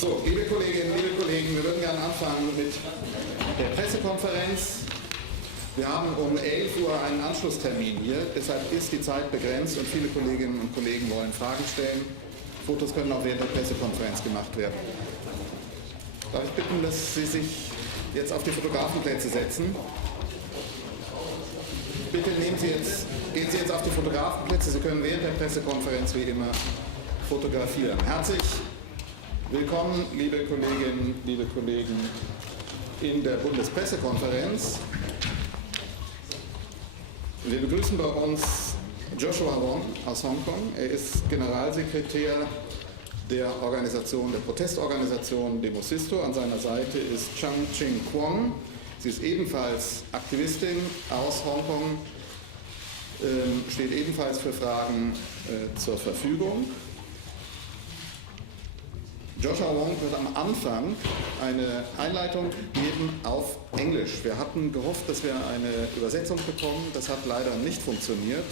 So, liebe Kolleginnen, liebe Kollegen, wir würden gerne anfangen mit der Pressekonferenz. Wir haben um 11 Uhr einen Anschlusstermin hier, deshalb ist die Zeit begrenzt und viele Kolleginnen und Kollegen wollen Fragen stellen. Fotos können auch während der Pressekonferenz gemacht werden. Darf ich bitten, dass Sie sich jetzt auf die Fotografenplätze setzen? Bitte gehen Sie jetzt auf die Fotografenplätze. Sie können während der Pressekonferenz wie immer fotografieren. Herzlich willkommen, liebe Kolleginnen, liebe Kollegen, in der Bundespressekonferenz. Wir begrüßen bei uns Joshua Wong aus Hongkong. Er ist Generalsekretär der Protestorganisation Demosisto. An seiner Seite ist Chang Ching Kwong. Sie ist ebenfalls Aktivistin aus Hongkong, steht ebenfalls für Fragen zur Verfügung. Joshua Wong wird am Anfang eine Einleitung geben auf Englisch. Wir hatten gehofft, dass wir eine Übersetzung bekommen. Das hat leider nicht funktioniert.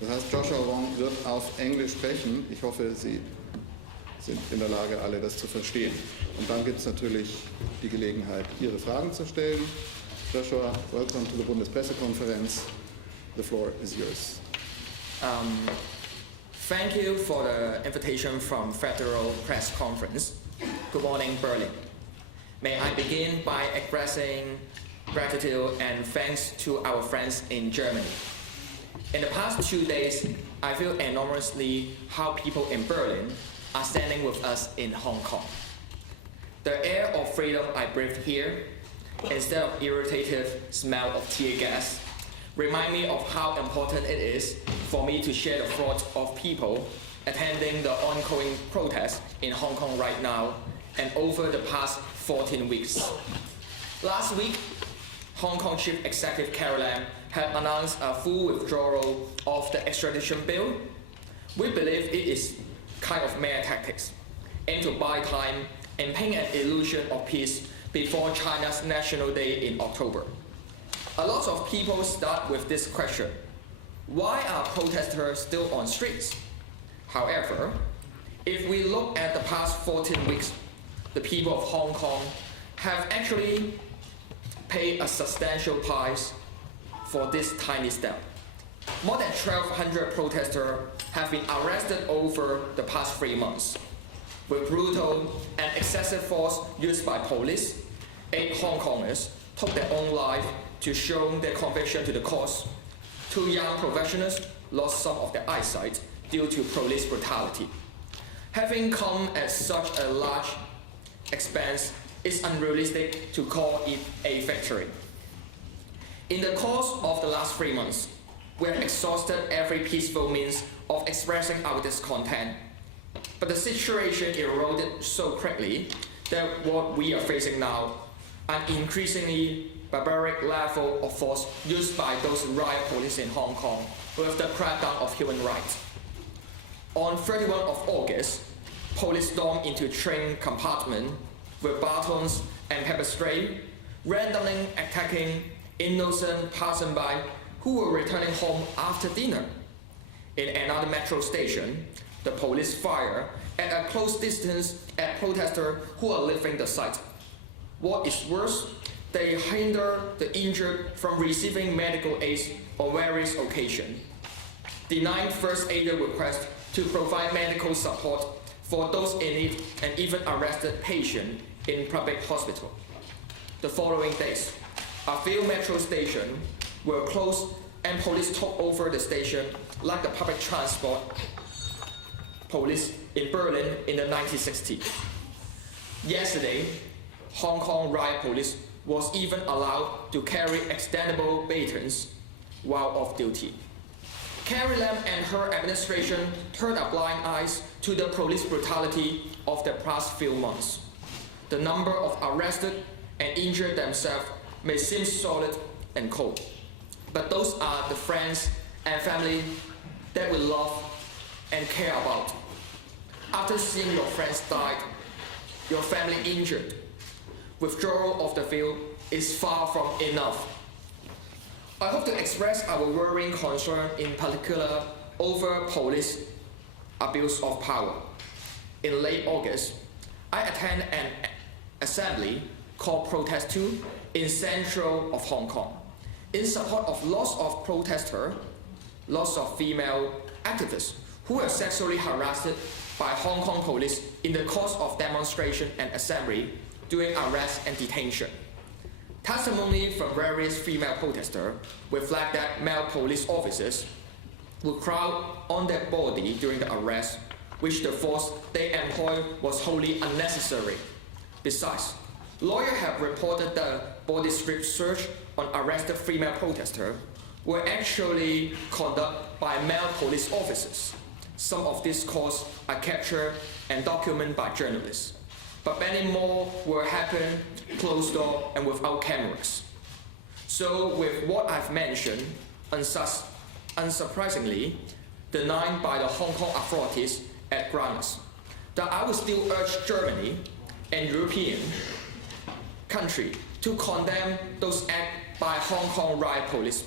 Das heißt, Joshua Wong wird auf Englisch sprechen. Ich hoffe, Sie sind in der Lage, alle das zu verstehen. Und dann gibt es natürlich die Gelegenheit, Ihre Fragen zu stellen. Joshua, welcome to the Bundespressekonferenz. The floor is yours. Thank you for the invitation from Federal Press Conference. Good morning, Berlin. May I begin by expressing gratitude and thanks to our friends in Germany. In the past 2 days, I feel enormously how people in Berlin are standing with us in Hong Kong. The air of freedom I breathe here, instead of irritative smell of tear gas, remind me of how important it is for me to share the thoughts of people attending the ongoing protests in Hong Kong right now and over the past 14 weeks. Last week, Hong Kong Chief Executive Carrie Lam had announced a full withdrawal of the extradition bill. We believe it is kind of mere tactics, aimed to buy time and paint an illusion of peace before China's National Day in October. A lot of people start with this question: why are protesters still on streets? However, if we look at the past 14 weeks, the people of Hong Kong have actually paid a substantial price for this tiny step. More than 1,200 protesters have been arrested over the past 3 months. With brutal and excessive force used by police, 8 Hong Kongers took their own life to show their conviction to the cause. 2 young professionals lost some of their eyesight due to police brutality. Having come at such a large expense, it's unrealistic to call it a victory. In the course of the last 3 months, we have exhausted every peaceful means of expressing our discontent. But the situation eroded so quickly that what we are facing now, an increasingly barbaric level of force used by those riot police in Hong Kong with the crackdown of human rights. On 31 of August, police stormed into train compartment with batons and pepper spray, randomly attacking innocent passersby who were returning home after dinner. In another metro station, the police fired at a close distance at protesters who are leaving the site. What is worse, they hinder the injured from receiving medical aid on various occasions, denying first aider requests to provide medical support for those in need, and even arrested patients in public hospital. The following days, a few metro stations were closed and police took over the station like the public transport police in Berlin in the 1960s. Yesterday, Hong Kong riot police was even allowed to carry extendable batons while off duty. Carrie Lam and her administration turned a blind eye to the police brutality of the past few months. The number of arrested and injured themselves may seem solid and cold, but those are the friends and family that we love and care about. After seeing your friends died, your family injured, withdrawal of the field is far from enough. I hope to express our worrying concern in particular over police abuse of power. In late August, I attended an assembly called Protest 2 in central of Hong Kong in support of lots of protesters, lots of female activists who were sexually harassed by Hong Kong police in the course of demonstration and assembly during arrest and detention. Testimony from various female protesters reflect that male police officers would crowd on their body during the arrest, which the force they employed was wholly unnecessary. Besides, lawyers have reported that body strip search on arrested female protesters were actually conducted by male police officers. Some of these calls are captured and documented by journalists, but many more were happening closed door and without cameras. So with what I've mentioned, unsurprisingly, denied by the Hong Kong authorities at Granus, that I would still urge Germany and European countries to condemn those acts by Hong Kong riot police.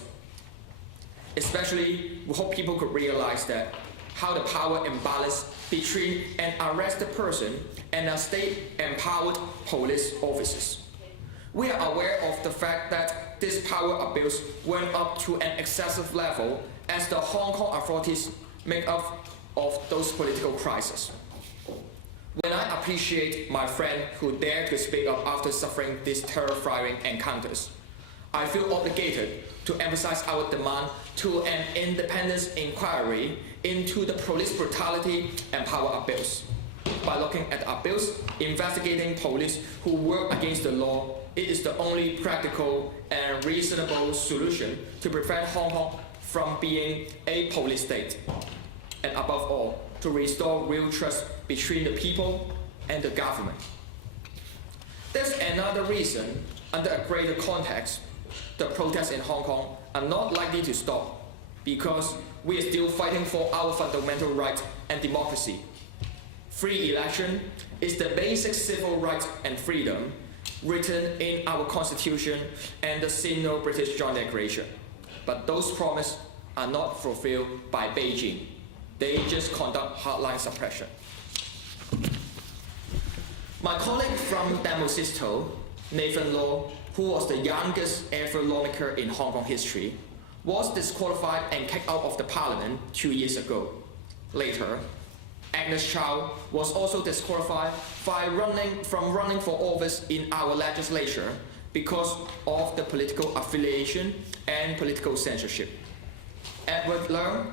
Especially, we hope people could realize that how the power imbalance between an arrested person and a state-empowered police officers. We are aware of the fact that this power abuse went up to an excessive level as the Hong Kong authorities make up of those political crises. When I appreciate my friend who dared to speak up after suffering these terrifying encounters, I feel obligated to emphasize our demand to an independent inquiry into the police brutality and power abuse. By looking at abuse, investigating police who work against the law, it is the only practical and reasonable solution to prevent Hong Kong from being a police state. And above all, to restore real trust between the people and the government. There's another reason, under a greater context, the protests in Hong Kong are not likely to stop because we are still fighting for our fundamental rights and democracy. Free election is the basic civil right and freedom written in our Constitution and the Sino-British Joint Declaration. But those promises are not fulfilled by Beijing. They just conduct hardline suppression. My colleague from Demosisto, Nathan Law, who was the youngest ever lawmaker in Hong Kong history, was disqualified and kicked out of the parliament 2 years ago. Later, Agnes Chow was also disqualified from running for office in our legislature because of the political affiliation and political censorship. Edward Leung,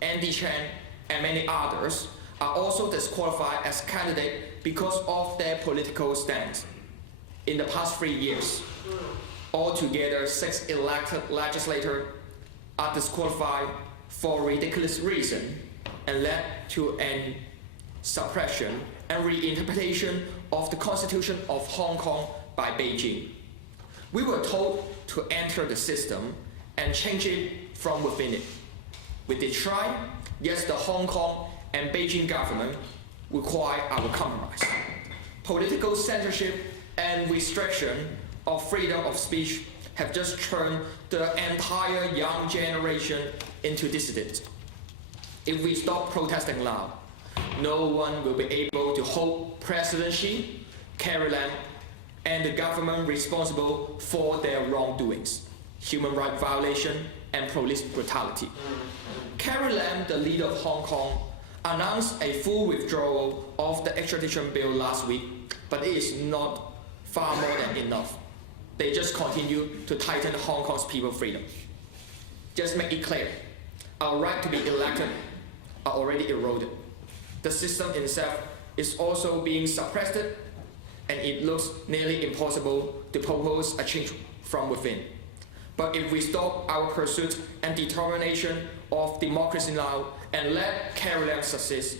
Andy Chan, and many others are also disqualified as candidates because of their political stance. In the past 3 years, altogether 6 elected legislators are disqualified for ridiculous reason and led to a suppression and reinterpretation of the Constitution of Hong Kong by Beijing. We were told to enter the system and change it from within it. We did try, yes, the Hong Kong and Beijing government require our compromise. Political censorship and restriction of freedom of speech have just turned the entire young generation into dissidents. If we stop protesting now, no one will be able to hold President Xi, Carrie Lam, and the government responsible for their wrongdoings, human rights violation, and police brutality. Carrie Lam, the leader of Hong Kong, announced a full withdrawal of the extradition bill last week, but it is not far more than enough. They just continue to tighten Hong Kong's people's freedom. Just make it clear, our right to be elected are already eroded. The system itself is also being suppressed, and it looks nearly impossible to propose a change from within. But if we stop our pursuit and determination of democracy now and let Carrie Lam succeed,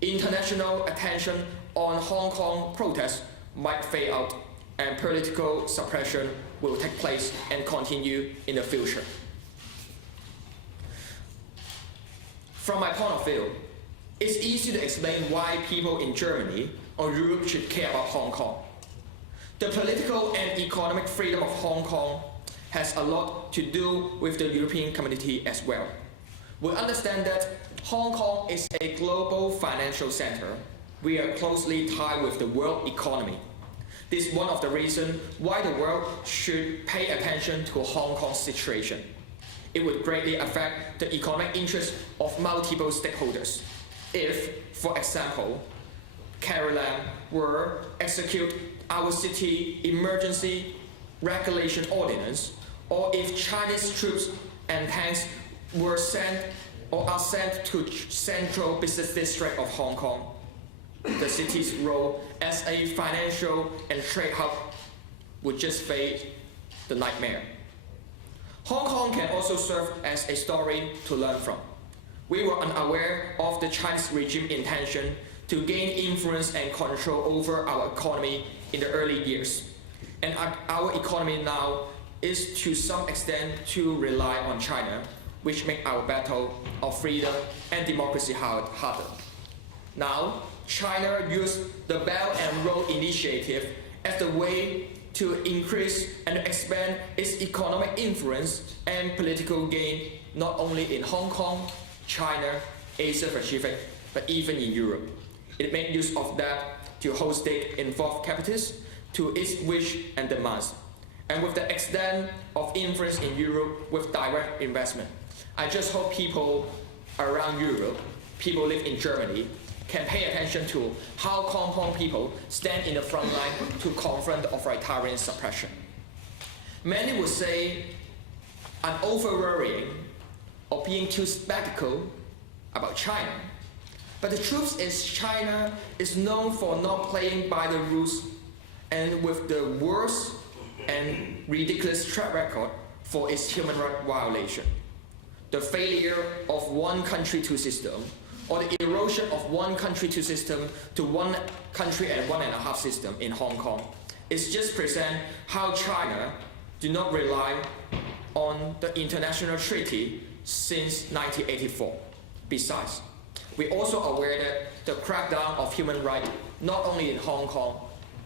international attention on Hong Kong protests might fade out, and political suppression will take place and continue in the future. From my point of view, it's easy to explain why people in Germany or Europe should care about Hong Kong. The political and economic freedom of Hong Kong has a lot to do with the European community as well. We understand that Hong Kong is a global financial center. We are closely tied with the world economy. This is one of the reasons why the world should pay attention to Hong Kong's situation. It would greatly affect the economic interests of multiple stakeholders. If, for example, Carrie Lam were execute our city emergency regulation ordinance, or if Chinese troops and tanks were sent or are sent to central business district of Hong Kong, the city's role as a financial and trade hub would just fade the nightmare. Hong Kong can also serve as a story to learn from. We were unaware of the Chinese regime intention to gain influence and control over our economy in the early years. And our economy now is to some extent to rely on China, which makes our battle of freedom and democracy harder. Now, China used the Belt and Road Initiative as the way to increase and expand its economic influence and political gain, not only in Hong Kong, China, Asia Pacific, but even in Europe. It made use of that to hold state-involved capitals to its wish and demands. And with the extent of influence in Europe with direct investment, I just hope people around Europe, people live in Germany, can pay attention to how Hong Kong people stand in the front line to confront the authoritarian suppression. Many would say I'm over-worrying or being too spectacle about China. But the truth is China is known for not playing by the rules and with the worst and ridiculous track record for its human rights violation. The failure of one country, two system, or the erosion of one country, two system to one country and one and a half system in Hong Kong is just present how China do not rely on the international treaty since 1984. Besides, we're also aware that the crackdown of human rights not only in Hong Kong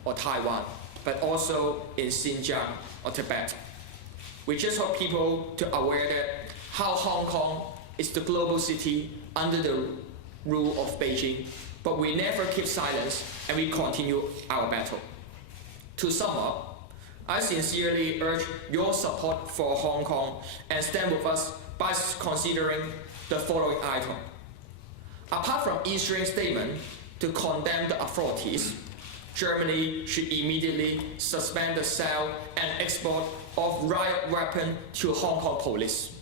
or Taiwan, but also in Xinjiang or Tibet. We just hope people to aware that how Hong Kong is the global city under the rule of Beijing, but we never keep silence and we continue our battle. To sum up, I sincerely urge your support for Hong Kong and stand with us by considering the following item. Apart from issuing a statement to condemn the authorities, Germany should immediately suspend the sale and export of riot weapons to Hong Kong police.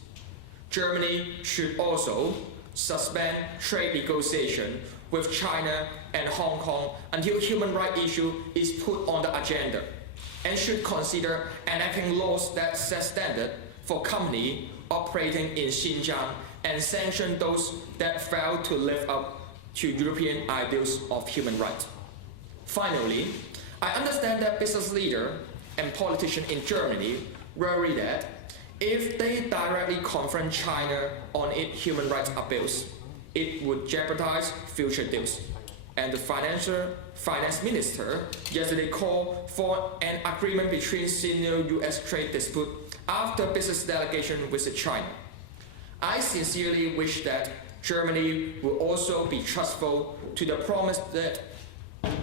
Germany should also suspend trade negotiation with China and Hong Kong until human rights issue is put on the agenda, and should consider enacting laws that set standards for companies operating in Xinjiang and sanction those that fail to live up to European ideals of human rights. Finally, I understand that business leaders and politicians in Germany worry that if they directly confront China on its human rights abuse, it would jeopardize future deals. And the finance minister yesterday called for an agreement between Sino-US trade dispute after business delegation visit China. I sincerely wish that Germany will also be trustful to the promise that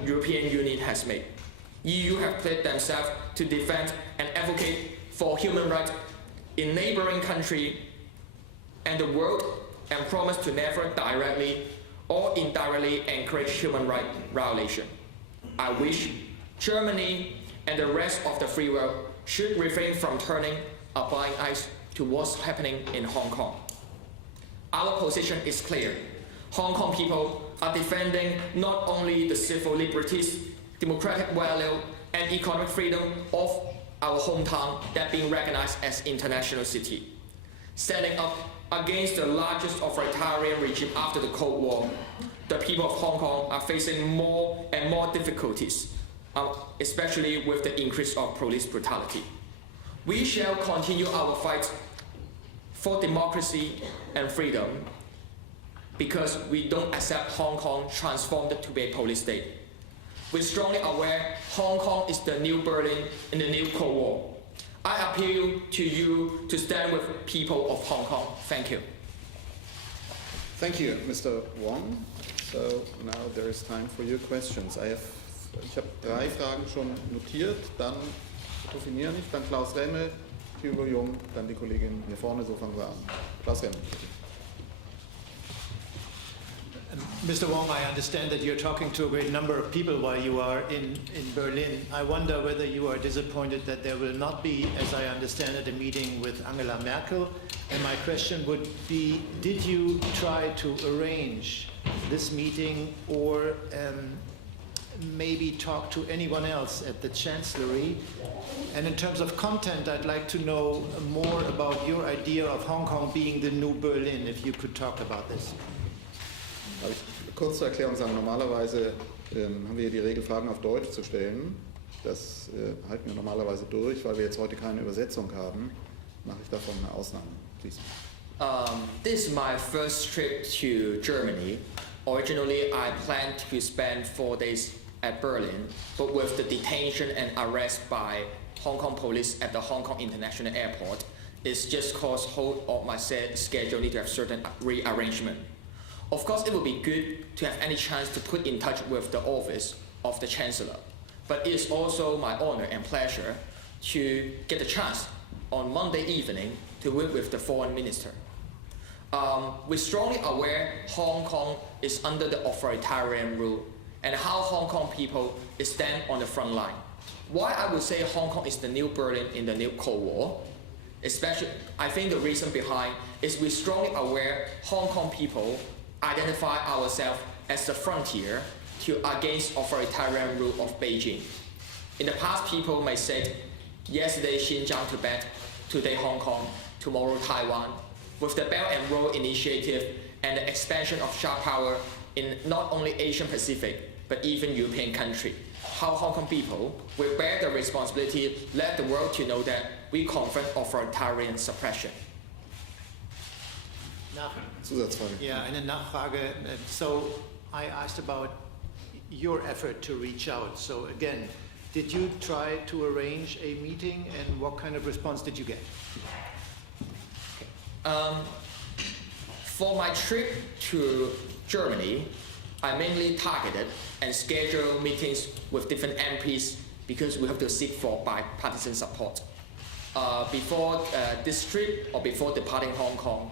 European Union has made. EU have pledged themselves to defend and advocate for human rights in neighboring countries and the world and promise to never directly or indirectly encourage human rights violation. I wish Germany and the rest of the free world should refrain from turning a blind eye to what's happening in Hong Kong. Our position is clear. Hong Kong people are defending not only the civil liberties, democratic value, and economic freedom of our hometown that being recognized as international city. Standing up against the largest authoritarian regime after the Cold War, the people of Hong Kong are facing more and more difficulties, especially with the increase of police brutality. We shall continue our fight for democracy and freedom because we don't accept Hong Kong transformed to be a police state. We're strongly aware Hong Kong is the new Berlin in the new Cold War. I appeal to you to stand with people of Hong Kong. Thank you. Thank you, Mr. Wong. So now there is time for your questions. Ich habe 3 Fragen schon notiert, dann Tofinier nicht, dann Klaus Remmel, Thilo Jung, dann die Kollegin hier vorne, so fangen wir an. Klaus Remmel. Mr. Wong, I understand that you're talking to a great number of people while you are in Berlin. I wonder whether you are disappointed that there will not be, as I understand it, a meeting with Angela Merkel. And my question would be, did you try to arrange this meeting or maybe talk to anyone else at the Chancellery? And in terms of content, I'd like to know more about your idea of Hong Kong being the new Berlin, if you could talk about this. Darf ich kurz zur Erklärung sagen, normalerweise haben wir hier die Regel, Fragen auf Deutsch zu stellen. Das halten wir normalerweise durch, weil wir jetzt heute keine Übersetzung haben. Mache ich davon eine Ausnahme. Please. This is my first trip to Germany. Originally, I planned to spend 4 days at Berlin, but with the detention and arrest by Hong Kong police at the Hong Kong International Airport, it's just caused whole of my schedule need to have certain rearrangement. Of course, it would be good to have any chance to put in touch with the office of the Chancellor, but it is also my honor and pleasure to get the chance on Monday evening to work with the Foreign Minister. We're strongly aware Hong Kong is under the authoritarian rule and how Hong Kong people stand on the front line. Why I would say Hong Kong is the new Berlin in the new Cold War, especially I think the reason behind is we're strongly aware Hong Kong people identify ourselves as the frontier to against authoritarian rule of Beijing. In the past, people may say, yesterday Xinjiang, Tibet, today Hong Kong, tomorrow Taiwan. With the Belt and Road Initiative and the expansion of sharp power in not only Asian Pacific, but even European countries, how Hong Kong people will bear the responsibility, let the world to know that we confront authoritarian suppression. Zusatzfrage. Yeah, and a Nachfrage. So I asked about your effort to reach out. So again, did you try to arrange a meeting and what kind of response did you get? For my trip to Germany, I mainly targeted and scheduled meetings with different MPs because we have to seek for bipartisan support. Before this trip or before departing Hong Kong,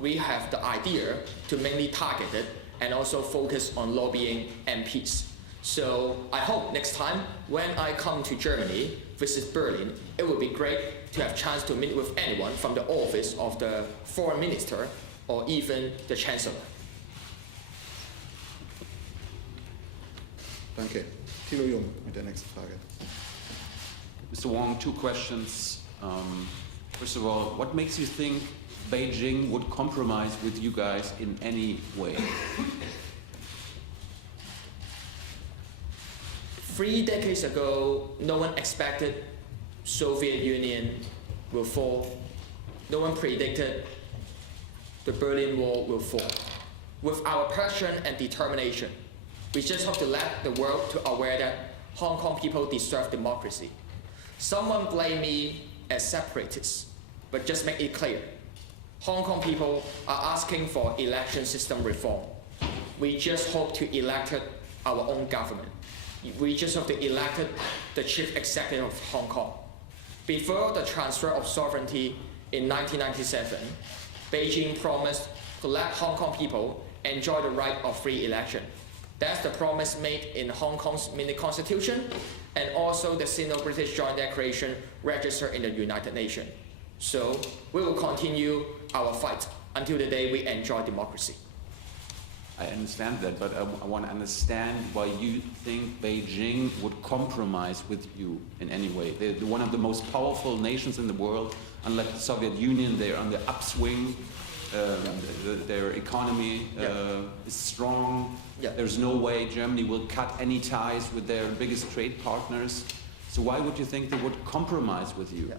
we have the idea to mainly target it and also focus on lobbying MPs. So I hope next time when I come to Germany, visit Berlin, it would be great to have a chance to meet with anyone from the office of the Foreign Minister or even the Chancellor. Danke. Thilo Jung mit der nächsten Frage. Mr. Wong, 2 questions. First of all, what makes you think Beijing would compromise with you guys in any way? 3 decades ago, no one expected Soviet Union will fall. No one predicted the Berlin Wall will fall. With our passion and determination, we just have to let the world to aware that Hong Kong people deserve democracy. Someone blame me as separatist, but just make it clear. Hong Kong people are asking for election system reform. We just hope to elect our own government. We just have to elect the chief executive of Hong Kong. Before the transfer of sovereignty in 1997, Beijing promised to let Hong Kong people enjoy the right of free election. That's the promise made in Hong Kong's mini constitution and also the Sino-British Joint Declaration registered in the United Nations. So we will continue our fight until the day we enjoy democracy. I understand that, but I want to understand why you think Beijing would compromise with you in any way. They're one of the most powerful nations in the world. Unlike the Soviet Union, they're on the upswing. Their economy is strong. Yeah. There's no way Germany will cut any ties with their biggest trade partners. So why would you think they would compromise with you? Yeah.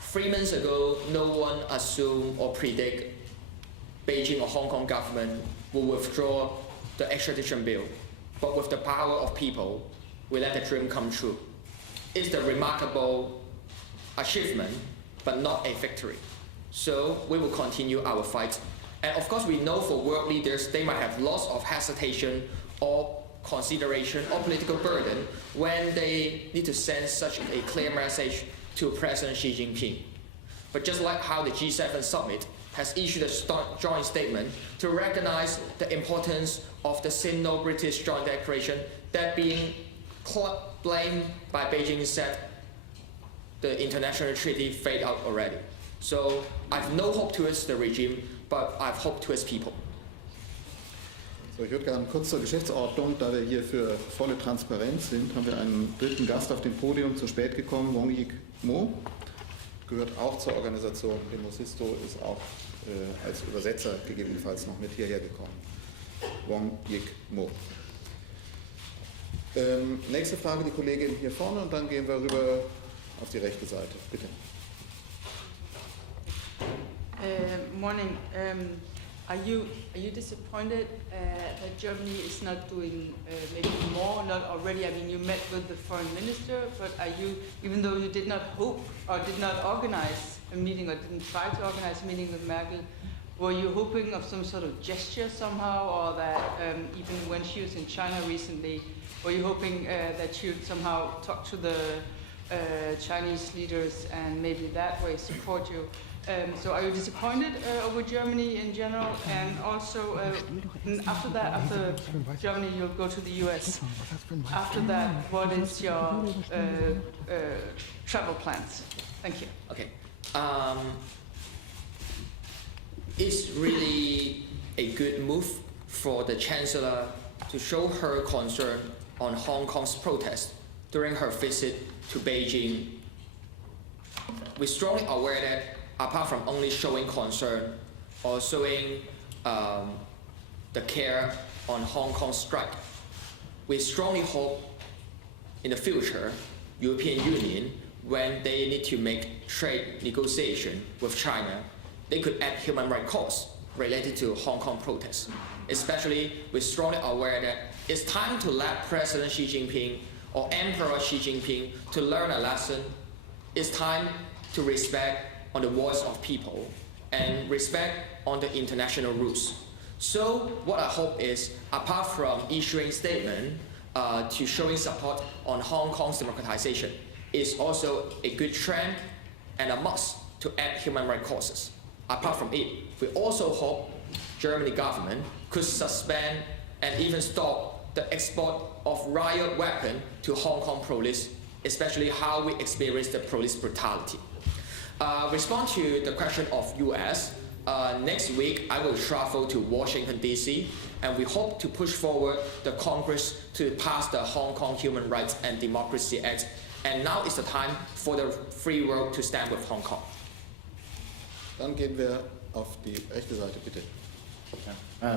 3 months ago, no one assumed or predict Beijing or Hong Kong government will withdraw the extradition bill. But with the power of people, we let the dream come true. It's the remarkable achievement, but not a victory. So we will continue our fight. And of course, we know for world leaders, they might have lots of hesitation or consideration or political burden when they need to send such a clear message to President Xi Jinping. But just like how the G7 summit has issued a joint statement to recognize the importance of the Sino-British Joint Declaration, that being blamed by Beijing said the international treaty failed out already. So I have no hope towards the regime, but I have hope towards people. So, ich würde gerne kurz zur Geschäftsordnung, da wir hier für volle Transparenz sind, haben wir einen dritten Gast auf dem Podium, zu spät gekommen, Wong Yik Mo, gehört auch zur Organisation Demosisto, ist auch als Übersetzer gegebenenfalls noch mit hierher gekommen. Wong Yik Mo. Nächste Frage, die Kollegin hier vorne, und dann gehen wir rüber auf die rechte Seite. Bitte. Morning. Are you disappointed that Germany is not doing maybe more? Not already. I mean, you met with the foreign minister, but are you, even though you did not hope or did not organize a meeting or didn't try to organize a meeting with Merkel, were you hoping of some sort of gesture somehow, or that even when she was in China recently, were you hoping that she would somehow talk to the Chinese leaders and maybe that way support you? So are you disappointed over Germany in general? And also, after that, after Germany, you'll go to the US. After that, what is your travel plans? Thank you. Okay. It's really a good move for the Chancellor to show her concern on Hong Kong's protest during her visit to Beijing. We're strongly aware that apart from only showing concern or showing the care on Hong Kong's strike, we strongly hope in the future, European Union, when they need to make trade negotiation with China, they could add human rights costs related to Hong Kong protests. Especially, we're strongly aware that it's time to let President Xi Jinping or Emperor Xi Jinping to learn a lesson. It's time to respect on the voice of people and respect on the international rules. So what I hope is, apart from issuing statement to showing support on Hong Kong's democratization, is also a good trend and a must to add human rights causes. Apart from it, we also hope Germany government could suspend and even stop the export of riot weapons to Hong Kong police, especially how we experience the police brutality. Respond to the question of US, next week I will travel to Washington, D.C., and we hope to push forward the Congress to pass the Hong Kong Human Rights and Democracy Act. And now is the time for the free world to stand with Hong Kong. Dann gehen wir auf die rechte Seite, bitte.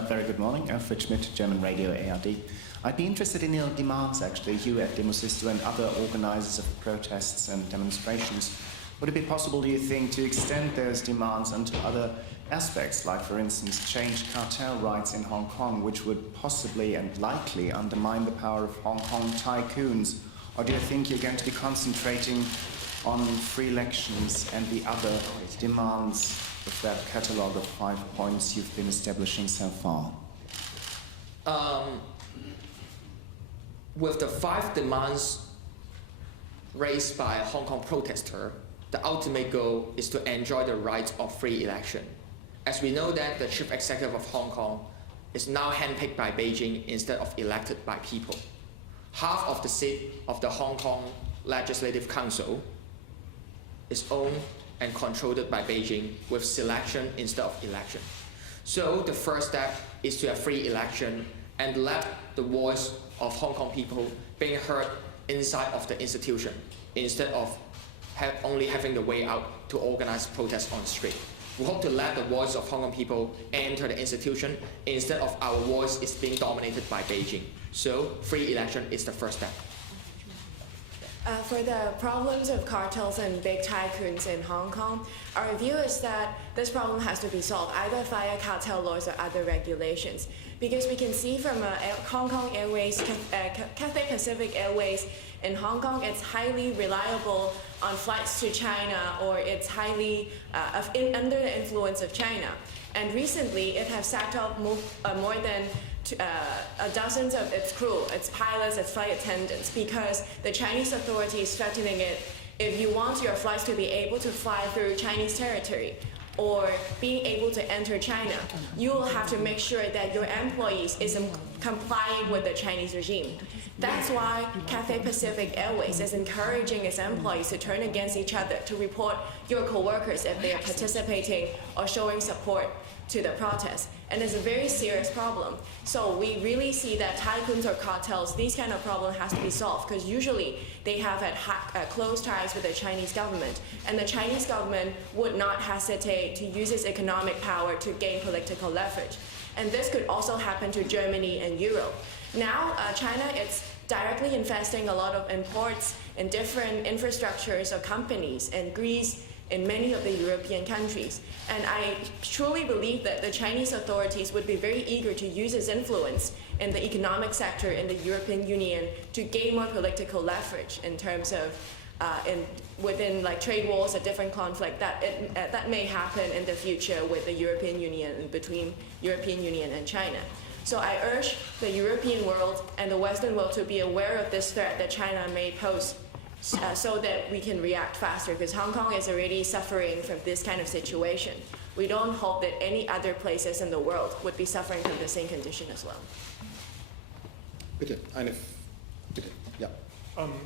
Very good morning. Alfred Schmidt, German Radio ARD. I'd be interested in your demands, actually, you at Demosisto and other organizers of protests and demonstrations. Would it be possible, do you think, to extend those demands onto other aspects, like, for instance, change cartel rights in Hong Kong, which would possibly and likely undermine the power of Hong Kong tycoons? Or do you think you're going to be concentrating on free elections and the other demands of that catalogue of 5 points you've been establishing so far? With the 5 demands raised by Hong Kong protesters, the ultimate goal is to enjoy the right of free election. as we know that the chief executive of Hong Kong is now handpicked by Beijing instead of elected by people. Half of the seat of the Hong Kong Legislative Council is owned and controlled by Beijing with selection instead of election. So the first step is to have free election and let the voice of Hong Kong people being heard inside of the institution instead of only having the way out to organize protests on the street. We hope to let the voice of Hong Kong people enter the institution instead of our voice is being dominated by Beijing. So free election is the first step. For the problems of cartels and big tycoons in Hong Kong, our view is that this problem has to be solved either via cartel laws or other regulations. Because we can see from Hong Kong Airways, Cathay Pacific Airways in Hong Kong, it's highly reliable on flights to China, or it's highly under the influence of China. And recently, it has sacked off more than dozens of its crew, its pilots, its flight attendants, because the Chinese authorities threatening it, if you want your flights to be able to fly through Chinese territory or being able to enter China, you will have to make sure that your employees is complying with the Chinese regime. That's why Cathay Pacific Airways is encouraging its employees to turn against each other, to report your co-workers if they are participating or showing support to the protest. And it's a very serious problem. So we really see that tycoons or cartels, these kind of problems has to be solved, because usually they have had close ties with the Chinese government, and the Chinese government would not hesitate to use its economic power to gain political leverage. And this could also happen to Germany and Europe. Now, China, it's directly investing a lot of imports in different infrastructures or companies, and Greece, in many of the European countries. And I truly believe that the Chinese authorities would be very eager to use its influence in the economic sector in the European Union to gain more political leverage in terms of within like trade wars or different conflict that may happen in the future with the European Union and between European Union and China. So I urge the European world and the Western world to be aware of this threat that China may pose, so that we can react faster, because Hong Kong is already suffering from this kind of situation. We don't hope that any other places in the world would be suffering from the same condition as well. Bitte, bitte, ja.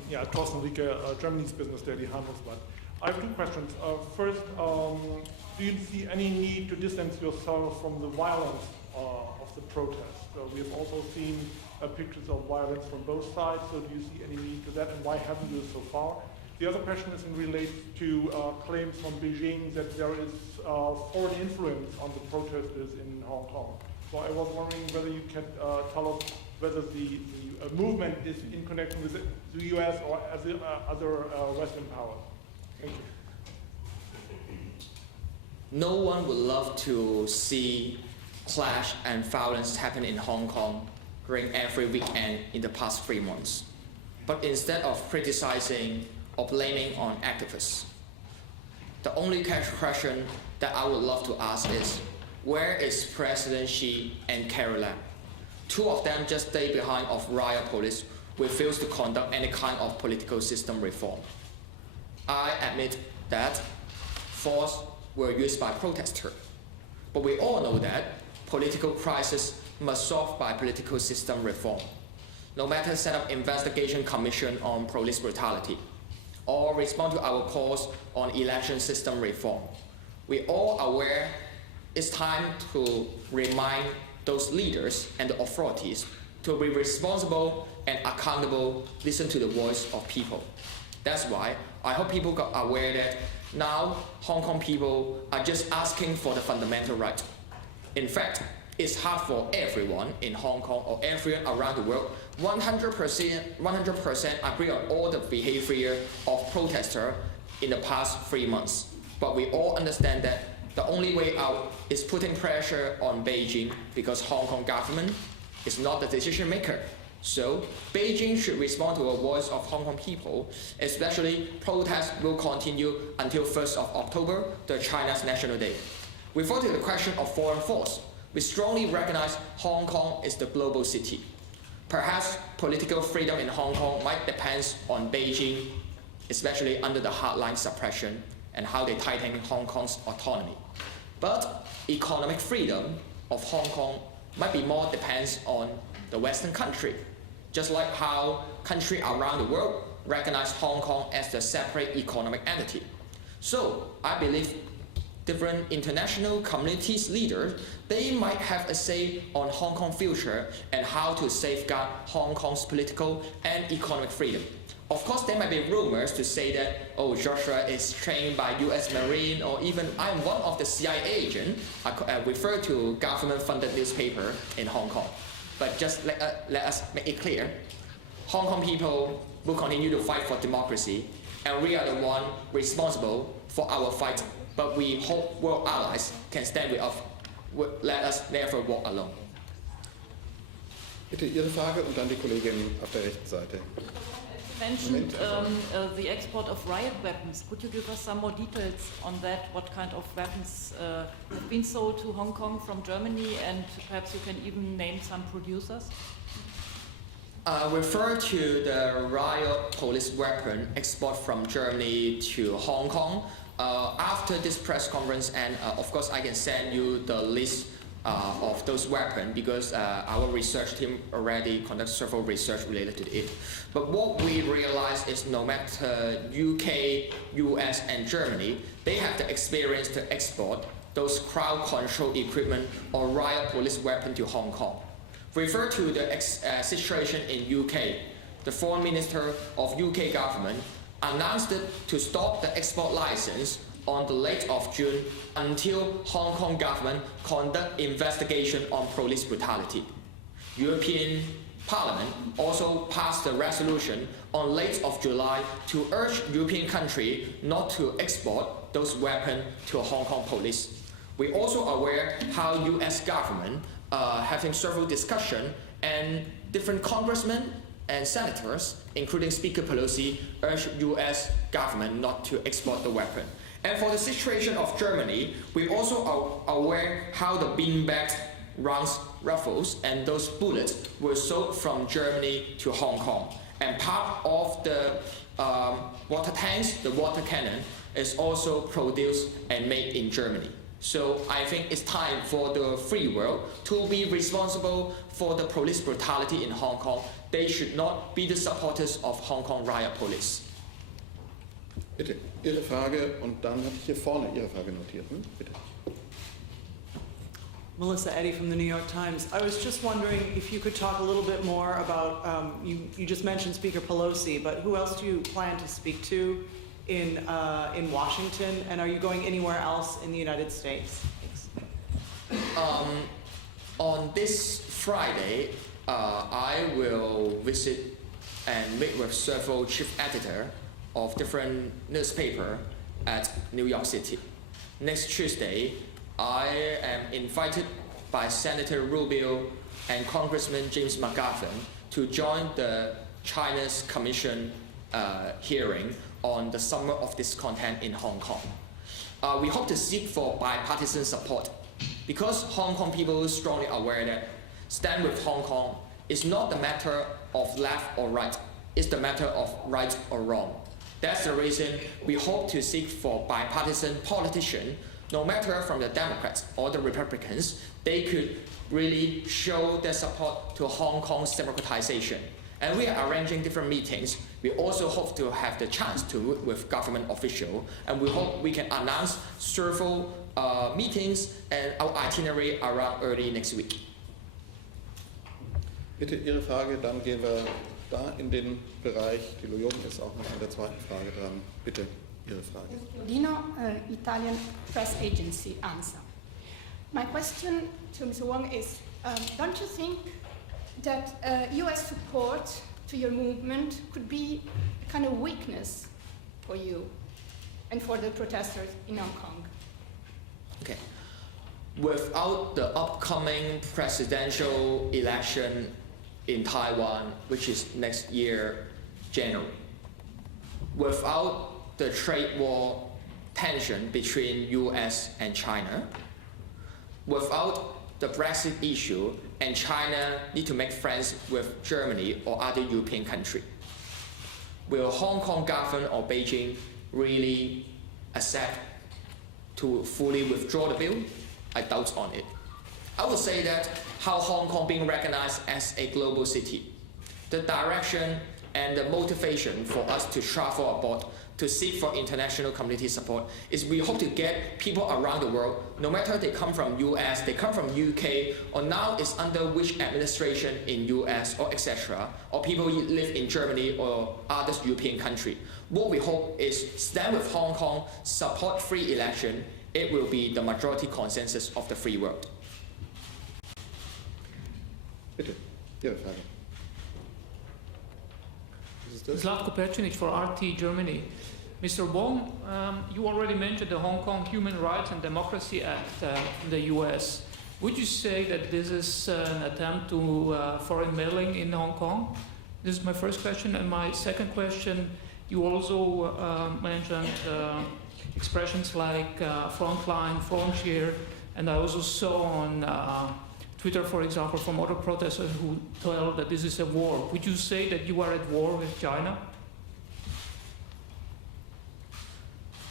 Yeah, Thorsten Rieke, Germany's Business Daily, Handelsblatt. I have two questions. First, do you see any need to distance yourself from the violence of the protests? We have also seen pictures of violence from both sides, so do you see any need to that, and why haven't you so far? The other question is in relation to claims from Beijing that there is foreign influence on the protesters in Hong Kong. So I was wondering whether you can tell us whether the movement is in connection with the US or other Western powers. Thank you. No one would love to see clash and violence happen in Hong Kong during every weekend in the past 3 months. But instead of criticizing or blaming on activists, the only question that I would love to ask is, where is President Xi and Carrie Lam? Two of them just stay behind of riot police, refuse to conduct any kind of political system reform. I admit that force were used by protesters, but we all know that political crisis must solve by political system reform. No matter set up investigation commission on police brutality, or respond to our calls on election system reform. We all aware it's time to remind those leaders and the authorities to be responsible and accountable, listen to the voice of people. That's why I hope people got aware that now Hong Kong people are just asking for the fundamental right. In fact, it's hard for everyone in Hong Kong or everyone around the world 100% agree on all the behavior of protesters in the past 3 months. But we all understand that the only way out is putting pressure on Beijing, because Hong Kong government is not the decision maker. So Beijing should respond to the voice of Hong Kong people, especially protests will continue until 1st of October, the China's National Day. Referring to the question of foreign force, we strongly recognize Hong Kong is the global city. Perhaps political freedom in Hong Kong might depend on Beijing, especially under the hardline suppression and how they tighten Hong Kong's autonomy. But economic freedom of Hong Kong might be more depends on the Western country, just like how countries around the world recognize Hong Kong as a separate economic entity. So I believe different international communities leaders, they might have a say on Hong Kong future and how to safeguard Hong Kong's political and economic freedom. Of course, there might be rumors to say that, oh, Joshua is trained by US Marine, or even I'm one of the CIA agents. I refer to government-funded newspaper in Hong Kong. But just let us make it clear, Hong Kong people will continue to fight for democracy, and we are the one responsible for our fight. But we hope world allies can stand with us. Let us never walk alone. Bitte Ihre Frage und dann die Kollegin auf der rechten Seite. Mentioned the export of riot weapons. Could you give us some more details on that? What kind of weapons have been sold to Hong Kong from Germany, and perhaps you can even name some producers? Refer to the riot police weapon export from Germany to Hong Kong. After this press conference, and of course I can send you the list of those weapons, because our research team already conducted several research related to it. But what we realize is no matter UK, US and Germany, they have the experience to export those crowd control equipment or riot police weapon to Hong Kong. Refer to the situation in UK. The Foreign Minister of UK government announced to stop the export license on the late of June until Hong Kong government conduct investigation on police brutality. European Parliament also passed a resolution on late of July to urge European countries not to export those weapons to Hong Kong police. We're also aware how US government having several discussions, and different congressmen and senators, including Speaker Pelosi, urge US government not to export the weapon. And for the situation of Germany, we also are aware how the beanbag rounds rifles and those bullets were sold from Germany to Hong Kong. And part of the water tanks, the water cannon, is also produced and made in Germany. So I think it's time for the free world to be responsible for the police brutality in Hong Kong. They should not be the supporters of Hong Kong riot police. Bitte, Ihre Frage und dann hatte ich hier vorne Ihre Frage notiert. Bitte. Melissa Eddy from the New York Times. I was just wondering if you could talk a little bit more about, you just mentioned Speaker Pelosi, but who else do you plan to speak to in Washington, and are you going anywhere else in the United States? Thanks. On this Friday, I will visit and meet with several chief editors of different newspapers at New York City. Next Tuesday, I am invited by Senator Rubio and Congressman James McGovern to join the China's Commission hearing on the Summer of Discontent in Hong Kong. We hope to seek for bipartisan support, because Hong Kong people are strongly aware that stand with Hong Kong is not the matter of left or right, it's the matter of right or wrong. That's the reason we hope to seek for bipartisan politicians, no matter from the Democrats or the Republicans. They could really show their support to Hong Kong's democratization. And we are arranging different meetings. We also hope to have the chance to meet with government officials, and we hope we can announce several meetings and our itinerary around early next week. Bitte Ihre Frage, dann gehen wir da in den Bereich. Die Loyong ist auch noch an der zweiten Frage dran. Bitte Ihre Frage. Dino, Italian press agency, ANSA. My question to Mr. Wong is, don't you think that US support to your movement could be a kind of weakness for you and for the protesters in Hong Kong? Okay. Without the upcoming presidential election in Taiwan, which is next year, January, without the trade war tension between US and China, without the Brexit issue and China need to make friends with Germany or other European countries, will Hong Kong government or Beijing really accept to fully withdraw the bill? I doubt on it. I would say that how Hong Kong being recognized as a global city, the direction and the motivation for us to travel abroad to seek for international community support is we hope to get people around the world, no matter they come from US, they come from UK, or now it's under which administration in US or etc., or people live in Germany or other European country. What we hope is stand with Hong Kong, support free election. It will be the majority consensus of the free world. Bitte, Ihre Frage. Zlatko Pecinic for RT Germany. Mr. Wong, you already mentioned the Hong Kong Human Rights and Democracy Act in the US. Would you say that this is an attempt to foreign meddling in Hong Kong? This is my first question. And my second question, you also mentioned expressions like frontline, frontier, and I also saw on Twitter, for example, from other protesters who tell that this is a war. Would you say that you are at war with China?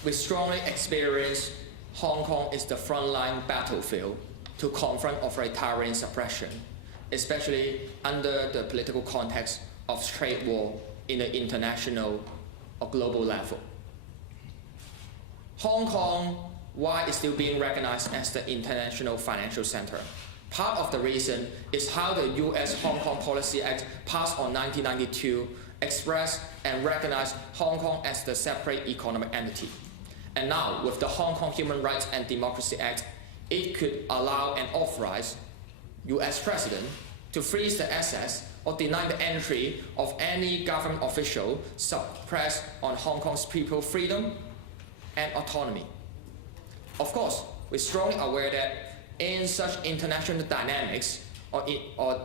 We strongly experience Hong Kong is the frontline battlefield to confront authoritarian suppression, especially under the political context of trade war in the international or global level. Hong Kong, why is still being recognized as the international financial center? Part of the reason is how the US Hong Kong Policy Act passed on 1992 expressed and recognized Hong Kong as the separate economic entity. And now, with the Hong Kong Human Rights and Democracy Act, it could allow and authorize US President to freeze the assets or deny the entry of any government official suppressed on Hong Kong's people's freedom and autonomy. Of course, we're strongly aware that in such international dynamics or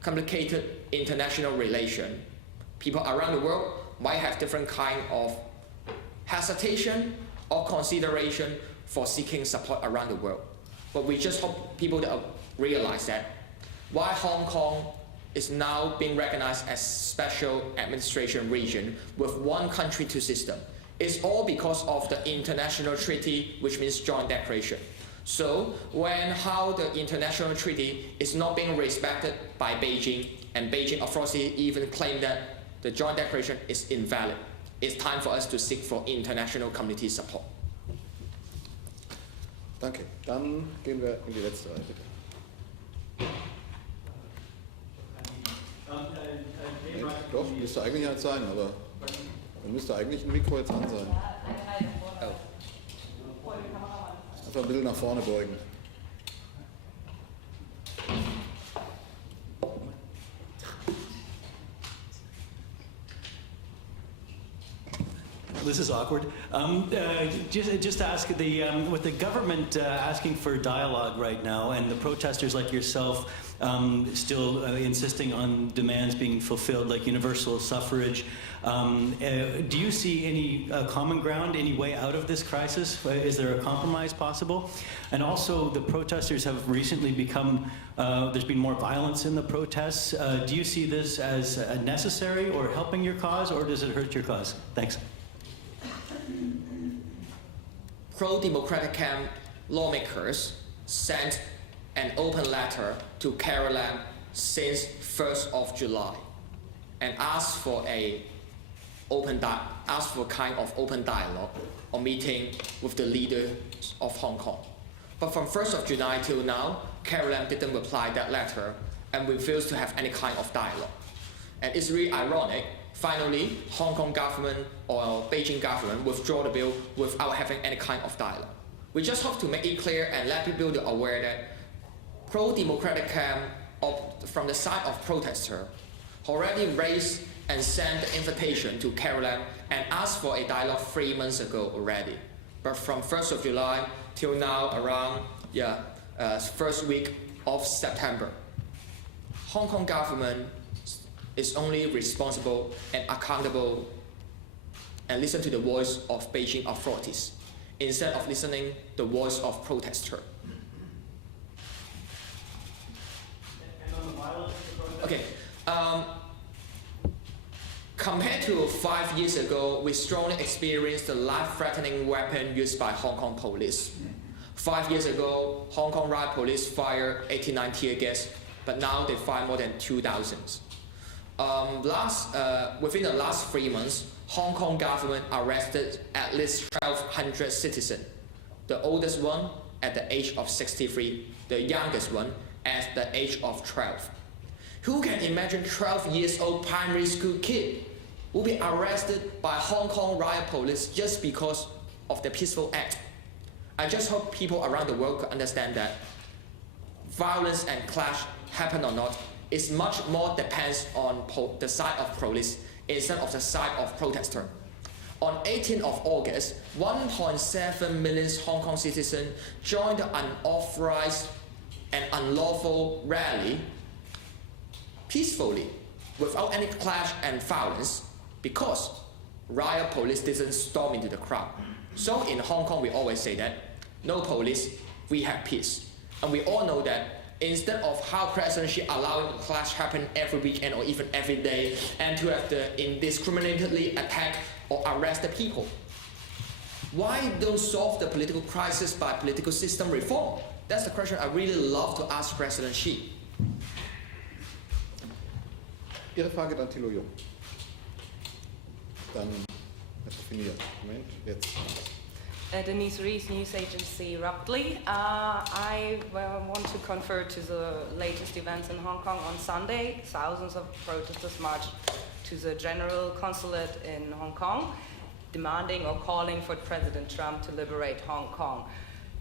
complicated international relation, people around the world might have different kind of hesitation or consideration for seeking support around the world. But we just hope people to realize that why Hong Kong is now being recognized as special administration region with one country, two system is all because of the international treaty, which means joint declaration. So when how the international treaty is not being respected by Beijing, and Beijing authorities even claim that the joint declaration is invalid, it's time for us to seek for international community support. Danke. Dann gehen wir in die letzte Reihe, bitte. Doch, müsste eigentlich halt sein, aber dann müsste eigentlich ein Mikro jetzt an sein. Einfach ein bisschen nach vorne beugen. This is awkward. Just to ask, with the government asking for dialogue right now and the protesters like yourself still insisting on demands being fulfilled like universal suffrage, do you see any common ground, any way out of this crisis? Is there a compromise possible? And also the protesters have recently become, there's been more violence in the protests. Do you see this as necessary or helping your cause, or does it hurt your cause? Thanks. Pro-democratic camp lawmakers sent an open letter to Carrie Lam since 1st of July and asked for kind of open dialogue or meeting with the leaders of Hong Kong. But from 1st of July till now, Carrie Lam didn't reply that letter and refused to have any kind of dialogue. And it's really ironic. Finally, Hong Kong government or Beijing government withdraw the bill without having any kind of dialogue. We just hope to make it clear and let people be aware that pro-democratic camp from the side of protesters already raised and sent the invitation to Carrie Lam and asked for a dialogue 3 months ago already. But from 1st of July till now, around first week of September, Hong Kong government is only responsible and accountable and listen to the voice of Beijing authorities instead of listening the voice of protesters. Okay, Compared to 5 years ago, we strongly experienced the life-threatening weapon used by Hong Kong police. 5 years ago, Hong Kong riot police fired 89 tear gas, but now they fire more than 2,000. Within the last 3 months, Hong Kong government arrested at least 1,200 citizens. The oldest one at the age of 63, the youngest one at the age of 12. Who can imagine 12 years old primary school kid will be arrested by Hong Kong riot police just because of the peaceful act? I just hope people around the world could understand that violence and clash, happen or not, is much more depends on the side of police instead of the side of protester. On 18th of August, 1.7 million Hong Kong citizens joined the unauthorized and unlawful rally peacefully, without any clash and violence, because riot police didn't storm into the crowd. So in Hong Kong, we always say that, no police, we have peace. And we all know that instead of how President Xi allowing the clash happen every weekend or even every day, and to have the indiscriminately attack or arrest the people, why don't solve the political crisis by political system reform? That's the question I really love to ask President Xi. Ihre Frage dann Thilo Jung. Dann definiert. Moment, jetzt. Denise Rees, news agency Rapidly. I want to confer to the latest events in Hong Kong on Sunday. Thousands of protesters marched to the General Consulate in Hong Kong, demanding or calling for President Trump to liberate Hong Kong.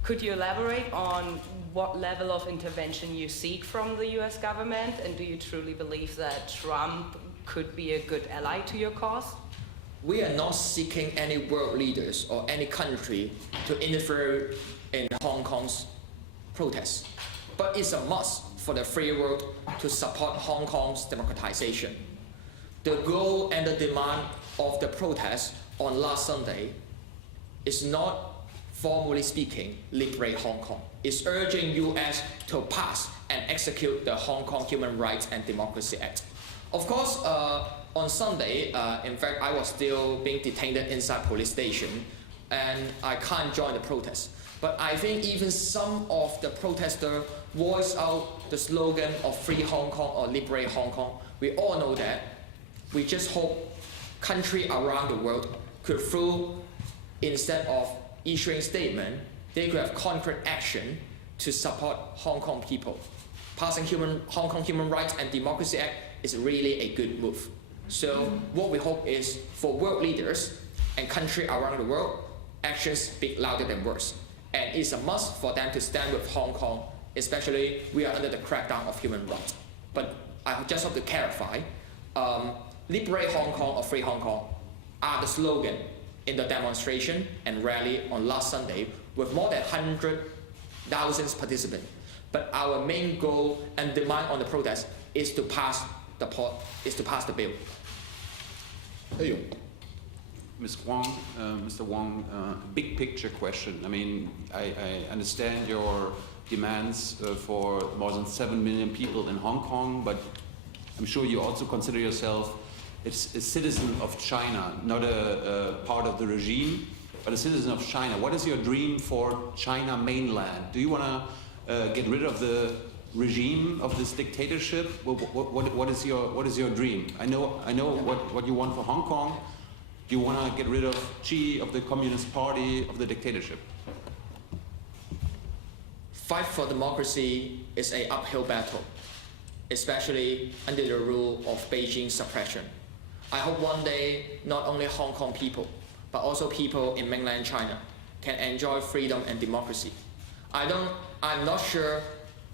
Could you elaborate on what level of intervention you seek from the US government, and do you truly believe that Trump could be a good ally to your cause? We are not seeking any world leaders or any country to interfere in Hong Kong's protests, but it's a must for the free world to support Hong Kong's democratization. The goal and the demand of the protest on last Sunday is not, formally speaking, liberate Hong Kong. It's urging US to pass and execute the Hong Kong Human Rights and Democracy Act. Of course, on Sunday, in fact, I was still being detained inside police station, and I can't join the protest. But I think even some of the protesters voiced out the slogan of Free Hong Kong or Liberate Hong Kong. We all know that. We just hope countries around the world could, through, instead of issuing statement, they could have concrete action to support Hong Kong people. Passing Hong Kong Human Rights and Democracy Act is really a good move. So what we hope is for world leaders and countries around the world, actions speak louder than words. And it's a must for them to stand with Hong Kong, especially we are under the crackdown of human rights. But I just have to clarify, liberate Hong Kong or free Hong Kong are the slogan in the demonstration and rally on last Sunday with more than 100,000 participants. But our main goal and demand on the protest is to pass the bill. Hey, Ms. Wong, Mr. Wong, big picture question. I mean, I understand your demands for more than 7 million people in Hong Kong, but I'm sure you also consider yourself a citizen of China, not a part of the regime, but a citizen of China. What is your dream for China mainland? Do you want to get rid of the regime of this dictatorship? What is your dream? I know what you want for Hong Kong. Do you want to get rid of Xi, of the Communist Party, of the dictatorship? Fight for democracy is an uphill battle, especially under the rule of Beijing suppression. I hope one day not only Hong Kong people, but also people in mainland China can enjoy freedom and democracy. I'm not sure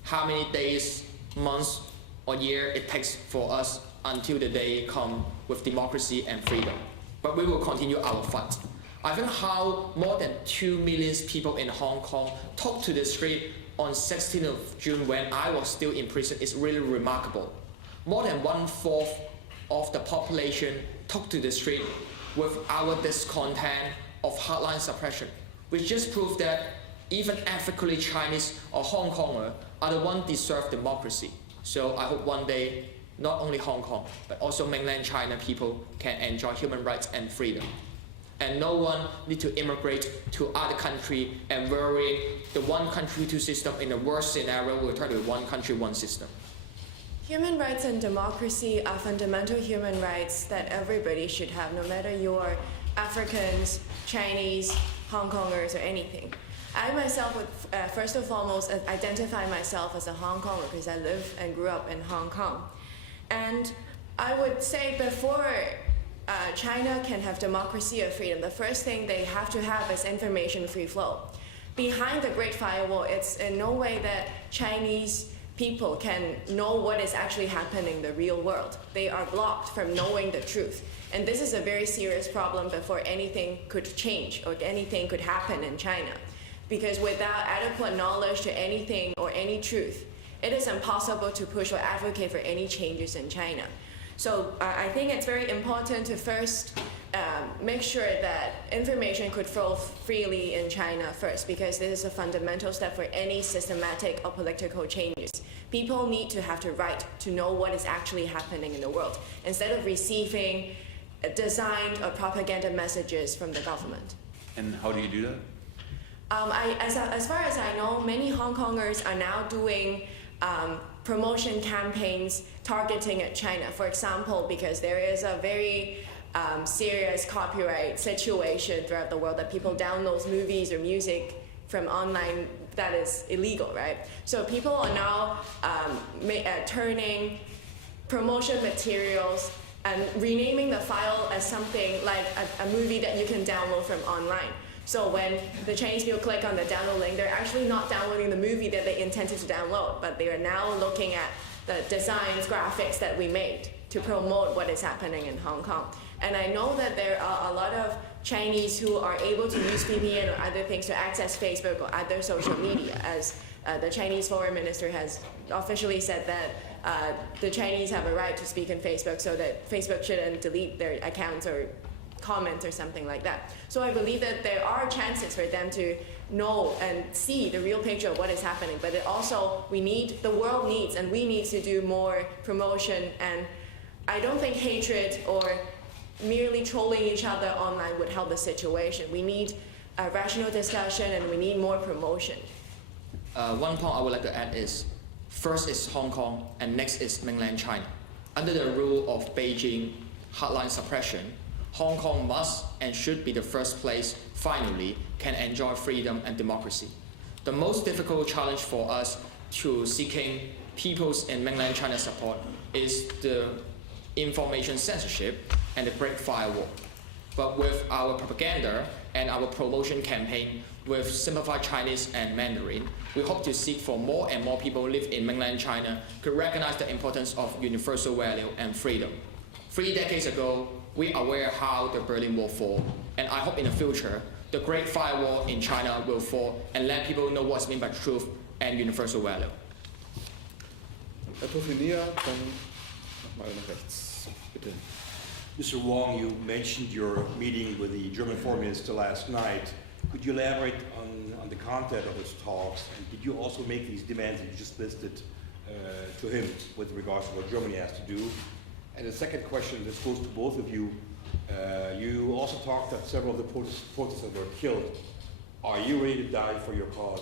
how many days, months, or year it takes for us until the day come with democracy and freedom. But we will continue our fight. I think how more than 2 million people in Hong Kong took to the street on 16th of June when I was still in prison is really remarkable. More than 1/4 of the population took to the street with our discontent of hardline suppression, which just proves that even ethnically Chinese or Hong Konger are the ones deserve democracy. So I hope one day not only Hong Kong, but also mainland China people can enjoy human rights and freedom. And no one need to immigrate to other country and worry the one country, two system. In the worst scenario, we'll try to one country, one system. Human rights and democracy are fundamental human rights that everybody should have, no matter you're Africans, Chinese, Hong Kongers, or anything. I myself would first and foremost identify myself as a Hong Konger because I live and grew up in Hong Kong. And I would say before China can have democracy or freedom, the first thing they have to have is information free flow. Behind the Great Firewall, it's in no way that Chinese people can know what is actually happening in the real world. They are blocked from knowing the truth. And this is a very serious problem before anything could change or anything could happen in China. Because without adequate knowledge to anything or any truth, it is impossible to push or advocate for any changes in China. So I think it's very important to first make sure that information could flow freely in China first, because this is a fundamental step for any systematic or political changes. People need to have the right to know what is actually happening in the world, instead of receiving designed or propaganda messages from the government. And how do you do that? As far as I know, many Hong Kongers are now doing promotion campaigns targeting at China. For example, because there is a very serious copyright situation throughout the world that people download movies or music from online that is illegal, right? So people are now turning promotion materials and renaming the file as something like a movie that you can download from online. So when the Chinese people click on the download link, they're actually not downloading the movie that they intended to download, but they are now looking at the designs, graphics that we made to promote what is happening in Hong Kong. And I know that there are a lot of Chinese who are able to use VPN or other things to access Facebook or other social media, as the Chinese foreign minister has officially said that the Chinese have a right to speak on Facebook, so that Facebook shouldn't delete their accounts or comments or something like that. So I believe that there are chances for them to know and see the real picture of what is happening, but it also, the world needs, and we need to do more promotion. And I don't think hatred or merely trolling each other online would help the situation. We need a rational discussion, and we need more promotion. One point I would like to add is, first is Hong Kong, and next is mainland China. Under the rule of Beijing hardline suppression, Hong Kong must and should be the first place, finally, can enjoy freedom and democracy. The most difficult challenge for us to seeking people's in mainland China support is the information censorship and the Great Firewall. But with our propaganda and our promotion campaign with simplified Chinese and Mandarin, we hope to seek for more and more people who live in mainland China could recognize the importance of universal value and freedom. 3 decades ago, we are aware how the Berlin Wall fall, and I hope in the future, the Great Firewall in China will fall and let people know what's meant by truth and universal value. Herr Tofinier, dann nochmal nach rechts, bitte. Mr. Wong, you mentioned your meeting with the German Foreign Minister last night. Could you elaborate on the content of his talks, and did you also make these demands that you just listed to him with regards to what Germany has to do? And the second question, this goes to both of you. You also talked that several of the protesters were killed. Are you ready to die for your cause?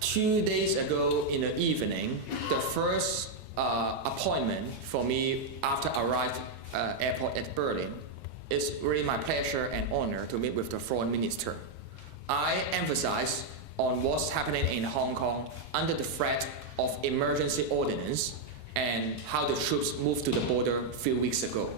2 days ago in the evening, the first appointment for me after arrived airport at Berlin, it's really my pleasure and honor to meet with the foreign minister. I emphasize on what's happening in Hong Kong under the threat of emergency ordinance and how the troops moved to the border a few weeks ago.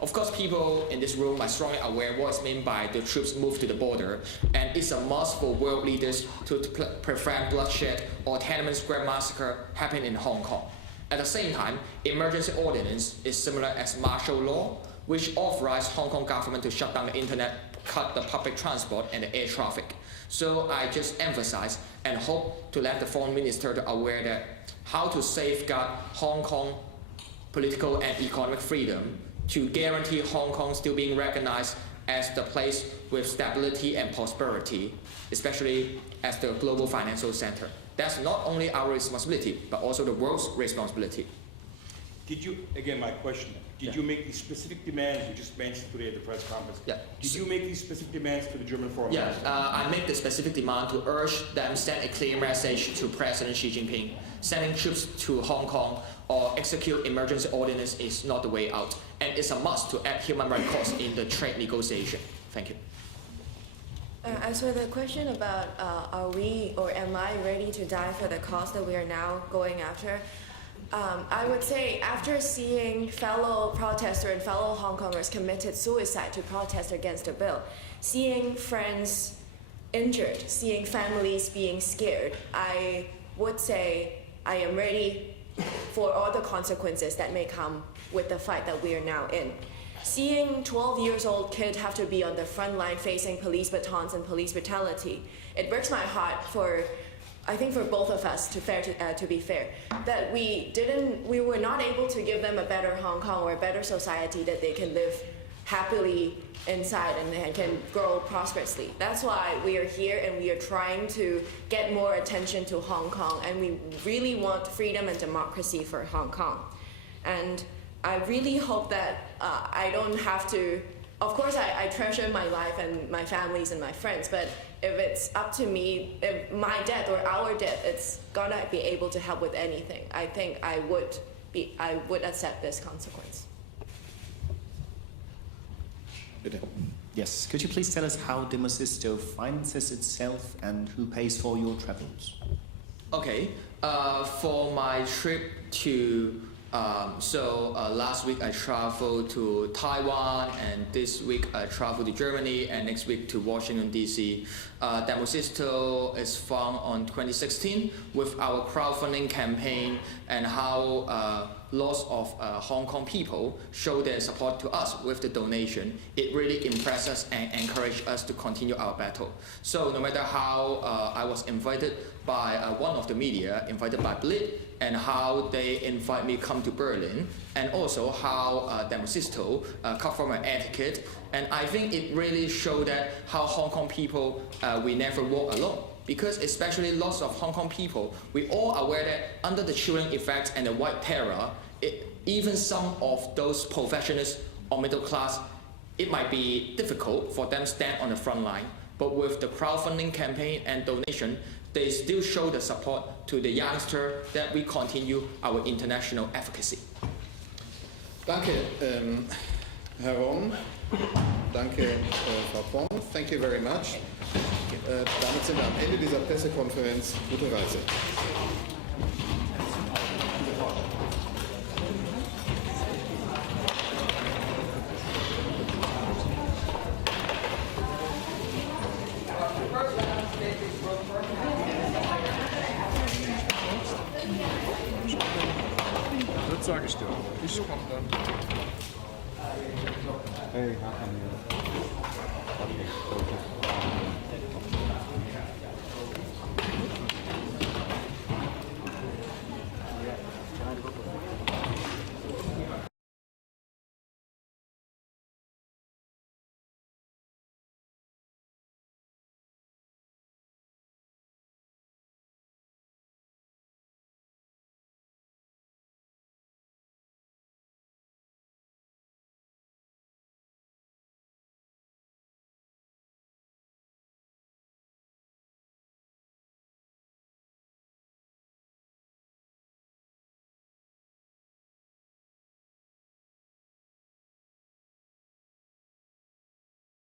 Of course, people in this room are strongly aware what's meant by the troops move to the border, and it's a must for world leaders to prevent bloodshed or Tiananmen Square massacre happening in Hong Kong. At the same time, emergency ordinance is similar as martial law, which authorized Hong Kong government to shut down the internet, cut the public transport and the air traffic. So I just emphasize and hope to let the foreign minister to aware that how to safeguard Hong Kong political and economic freedom to guarantee Hong Kong still being recognized as the place with stability and prosperity, especially as the global financial center. That's not only our responsibility, but also the world's responsibility. Did you, again, my question, did you make these specific demands you just mentioned today at the press conference? Yeah. Did you make these specific demands to the German foreign Yeah, minister? I made the specific demand to urge them send a clear message to President Xi Jinping. Sending troops to Hong Kong or execute emergency ordinance is not the way out, and it's a must to add human rights costs in the trade negotiation. Thank you. As for the question about are we or am I ready to die for the cause that we are now going after, I would say after seeing fellow protesters and fellow Hong Kongers committed suicide to protest against the bill, seeing friends injured, seeing families being scared, I would say I am ready for all the consequences that may come with the fight that we are now in. Seeing 12-year-old kids have to be on the front line facing police batons and police brutality, it breaks my heart for, I think for both of us, to be fair, that we were not able to give them a better Hong Kong or a better society that they can live happily inside and can grow prosperously. That's why we are here and we are trying to get more attention to Hong Kong, and we really want freedom and democracy for Hong Kong. And I really hope that I don't have to, of course I treasure my life and my families and my friends, but if it's up to me, if my death or our death, it's gonna be able to help with anything, I think I would accept this consequence. Yes, could you please tell us how Demosisto finances itself and who pays for your travels? Okay, for my trip to last week I traveled to Taiwan, and this week I traveled to Germany, and next week to Washington, D.C. Demosisto is found on 2016 with our crowdfunding campaign and how lots of Hong Kong people show their support to us with the donation. It really impressed us and encouraged us to continue our battle. So no matter how I was invited by one of the media, invited by Blitz, and how they invite me come to Berlin, and also how Demosisto come from an etiquette. And I think it really showed that how Hong Kong people, we never walk alone. Because especially lots of Hong Kong people, we all are aware that under the chilling effect and the white terror, even some of those professionals or middle class, it might be difficult for them to stand on the front line. But with the crowdfunding campaign and donation, they still show the support to the youngster that we continue our international advocacy. Danke, Herr Wong. Danke, Frau Pong. Thank you very much. Damit sind wir am Ende dieser Pressekonferenz. Gute Reise. Das sage ich dir. Ich komme dann. Hey, Hakan hier.